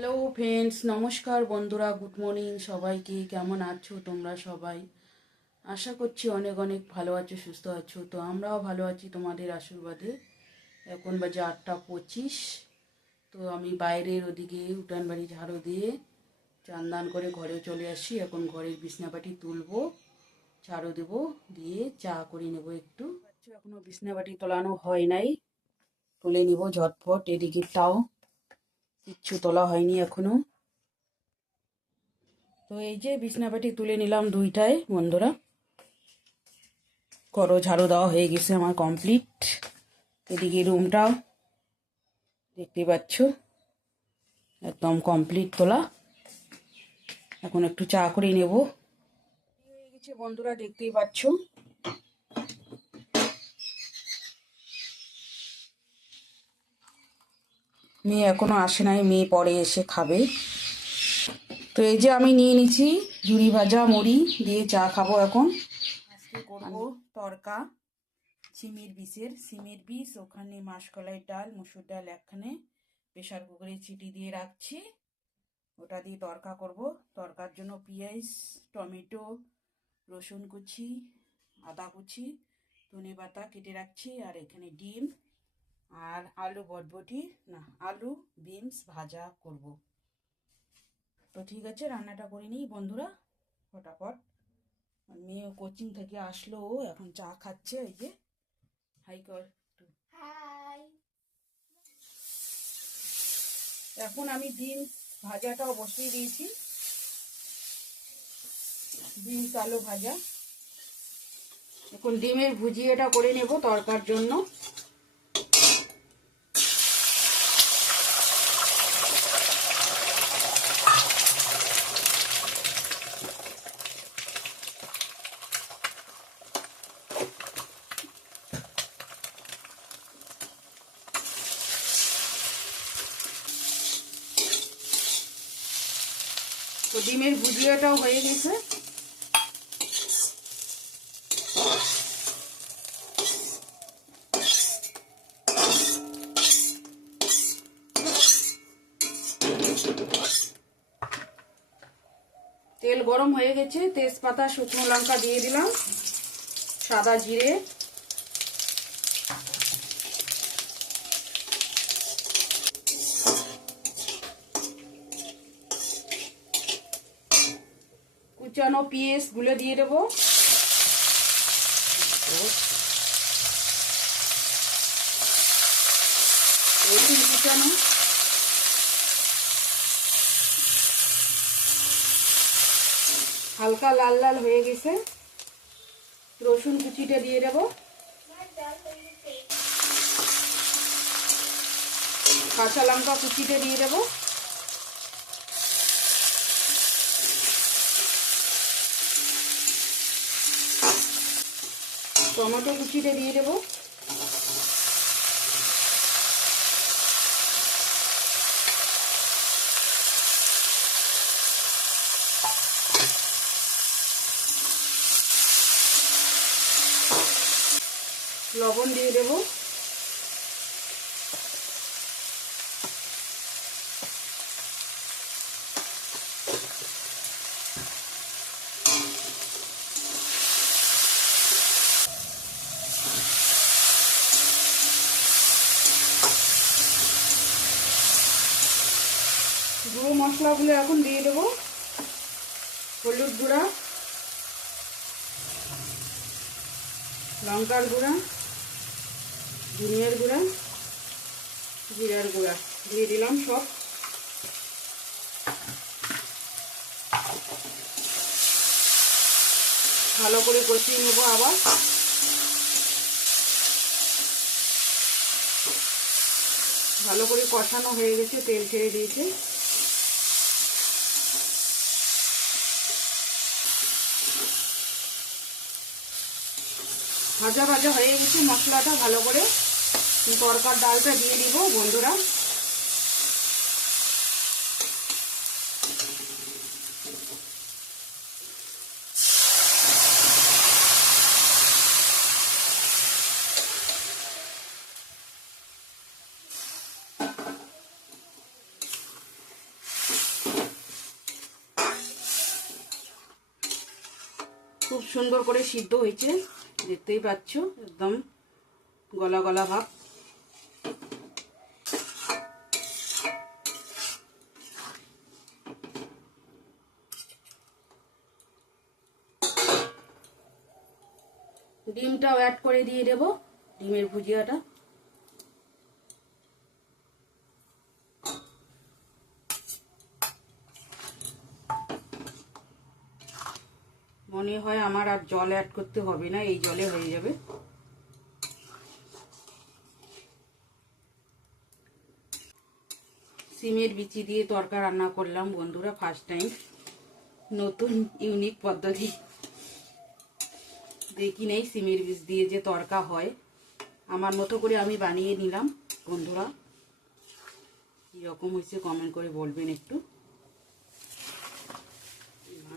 Hello friends নমস্কার, বন্ধুরা। Good morning সবাইকে কেমন আছো তোমরা সবাই? আশা করছি অনেক অনেক ভালো আছো, সুস্থ আছো। তো আমরাও ভালো আছি তোমাদের আশীর্বাদে। এখন বাজে আটটা পঁচিশ। তো আমি বাইরের ওদিকে উঠান বাড়ি ঝাড়ু দিয়ে চান্দান করে ঘরে চলে আসি। এখন ঘরের বিছনাবাটি তুলবো, ঝাড়ু দেবো, দিয়ে চা করে নেব একটু। এখনও বিছনাবাটি তোলানো হয় নাই। তুলে নিব ঝটপট এদিকেরটাও কিচ্ছু তোলা হয়নি এখনও। তো এই যে বিছনাপাটি তুলে নিলাম দুইটায়, বন্ধুরা। করো, ঝাড়ু দেওয়া হয়ে গেছে আমার কমপ্লিট এদিকে রুমটাও দেখতে পাচ্ছ, একদম কমপ্লিট তোলা। এখন একটু চা করে নেব। হয়ে গেছে বন্ধুরা, দেখতেই পাচ্ছ। মেয়ে এখনও আসে নাই মেয়ে পরে এসে খাবে। তো এই যে আমি নিয়ে নিচ্ছি ঝুড়ি ভাজা মুড়ি দিয়ে চা খাব এখন। আজকে করব তরকা সিমের বিষের সিমের বিষ ওখানে মাসকলাই ডাল মুসুর ডাল একখানে প্রেশার কুকারে চিটি দিয়ে রাখছি। ওটা দিয়ে তরকা করব। তরকার জন্য পেঁয়াজ টমেটো রসুন কুচি আদা কুচি ধনে পাতা কেটে রাখছি আর এখানে ডিম। আর আলু বটবটি না আলু বিনস ভাজা করব। তো ঠিক আছে রান্নাটা করে নিই বন্ধুরা ফটাফট। মেয়ে কোচিং থেকে আসলো ও এখন চা খাচ্ছে এই যে। হাই কর একটু। এখন আমি বিনস ভাজাটা অবশ্যই দিয়েছি। বিনস আলু ভাজা। এখন ডিমের ভুজিয়াটা করে নেব তরকার জন্য। ডিমের ভুজিয়াটাও হয়ে গেছে। তেল গরম হয়ে গেছে, তেজপাতা, শুকনো লঙ্কা দিয়ে দিলাম, সাদা জিরে। কুচানো পিস গুলে দিয়ে দেবো। রসুন কুচানো হালকা লাল লাল হয়ে গেছে। রসুন কুচিটা দিয়ে দেবো। কাঁচা লঙ্কা কুচিটা দিয়ে দেবো। টমেটো কুচিটা দিয়ে দেবো। লবণ দিয়ে দেবো। গুঁড়ো মশলাগুলো এখন দিয়ে দেবো। হলুদ গুঁড়া, লঙ্কার গুঁড়া, ধনিয়ার গুঁড়া, জিরার গুঁড়া দিয়ে দিলাম সব। ভালো করে কষিয়ে নেব আবার। ভালো করে কষানো হয়ে গেছে, তেল ছেড়ে দিয়েছে। ভাজা ভাজা হয়ে গেছে, মশলাটা ভালো করে তরকার ডালটা দিয়ে দিব বন্ধুরা। খুব সুন্দর করে সিদ্ধ হয়েছে। দেখতেই পাচ্ছ? একদম গলা গলা ভাব। ডিমটাও অ্যাড করে দিয়ে দেবো ডিমের ভুজিয়াটা। মনে হয় আমার আর জল অ্যাড করতে হবে না, এই জলে হয়ে যাবে। সিমের বিচি দিয়ে তরকা রান্না করলাম বন্ধুরা ফার্স্ট টাইম নতুন ইউনিক পদ্ধতি। দেখি নেই সিমের বীজ দিয়ে যে তরকা হয়। আমার মতো করে আমি বানিয়ে নিলাম, বন্ধুরা। কীরকম হয়েছে কমেন্ট করে বলবেন একটু না,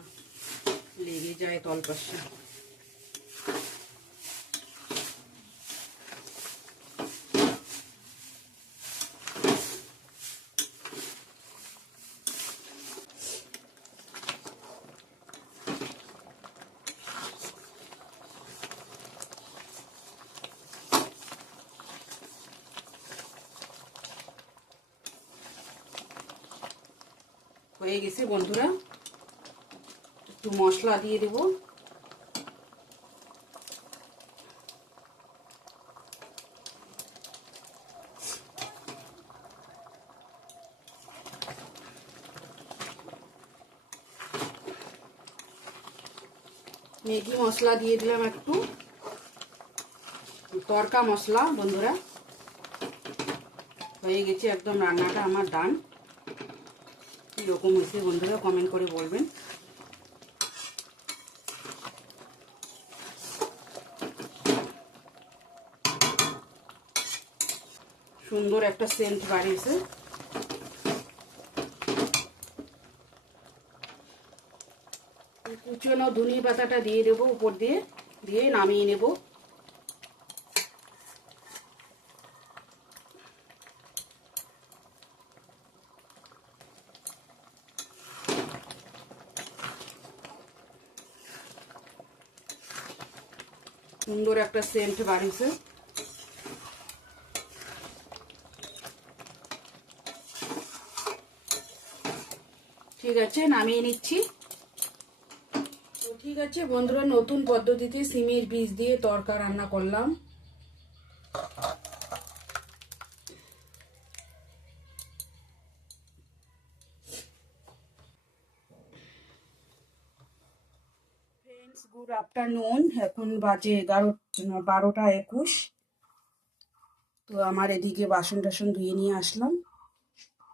লেগে যায় তলপাশে। হয়ে গেছে বন্ধুরা। একটু মশলা দিয়ে দেব। ম্যাগি মশলা দিয়ে দিলাম একটু। তরকা মশলা, বন্ধুরা। হয়ে গেছে একদম রান্নাটা আমার ডান কীরকম হয়েছে বন্ধুরা কমেন্ট করে বলবেন। সুন্দর একটা সেন্ট বাড়িয়েছে। কুচনো ধনি পাতাটা দিয়ে দেবো, উপর দিয়ে দিয়ে নামিয়ে নেব। সুন্দর একটা সেন্ট বাড়িয়েছে। ঠিক আছে, নামিয়ে নিচ্ছি। তো ঠিক আছে, বন্ধুরা, নতুন পদ্ধতিতে সিমের বীজ দিয়ে তরকা রান্না করলাম। গুড আফটারনুন এখন বাজে এগারো, বারোটা একুশ। তো আমার এদিকে বাসন টাসন ধুয়ে নিয়ে আসলাম।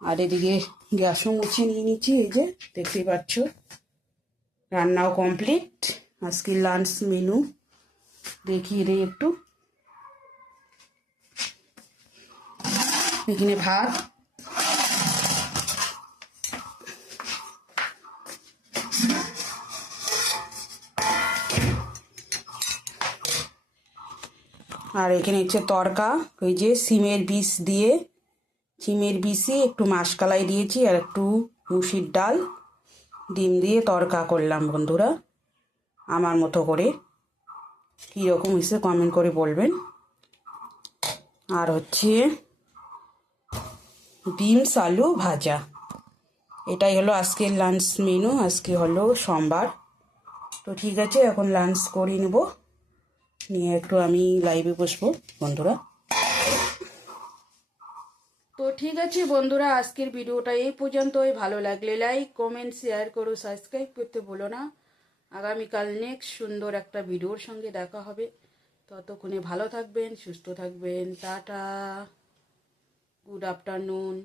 আর এদিকে গ্যাসও মুছে নিয়ে নিচ্ছি, এই যে দেখতেই পাচ্ছ। রান্নাও কমপ্লিট আজকে লাঞ্চ মেনু দেখিয়ে দিই একটু। এখানে ভাত। আর এখানে হচ্ছে তরকা। ওই যে সিমের বীজ দিয়ে সিমের বীজে একটু মাসকালাই দিয়েছি আর একটু মুসির ডাল। ডিম দিয়ে তরকা করলাম বন্ধুরা। আমার মতো করে। কীরকম হয়েছে কমেন্ট করে বলবেন। আর হচ্ছে বিমস আলু ভাজা। এটাই হলো আজকের লাঞ্চ মেনু আজকে হলো সোমবার। তো ঠিক আছে, এখন লাঞ্চ করে নেব। নিয়ে একটু আমি লাইভে বসবো বন্ধুরা। তো ঠিক আছে বন্ধুরা, আজকের ভিডিওটা এই পর্যন্তই। ভালো লাগলে লাইক কমেন্ট শেয়ার করো সাবস্ক্রাইব করতে বলো না। আগামীকাল নেক্সট সুন্দর একটা ভিডিওর সঙ্গে দেখা হবে। ততক্ষণে ভালো থাকবেন, সুস্থ থাকবেন। টাটা। Good afternoon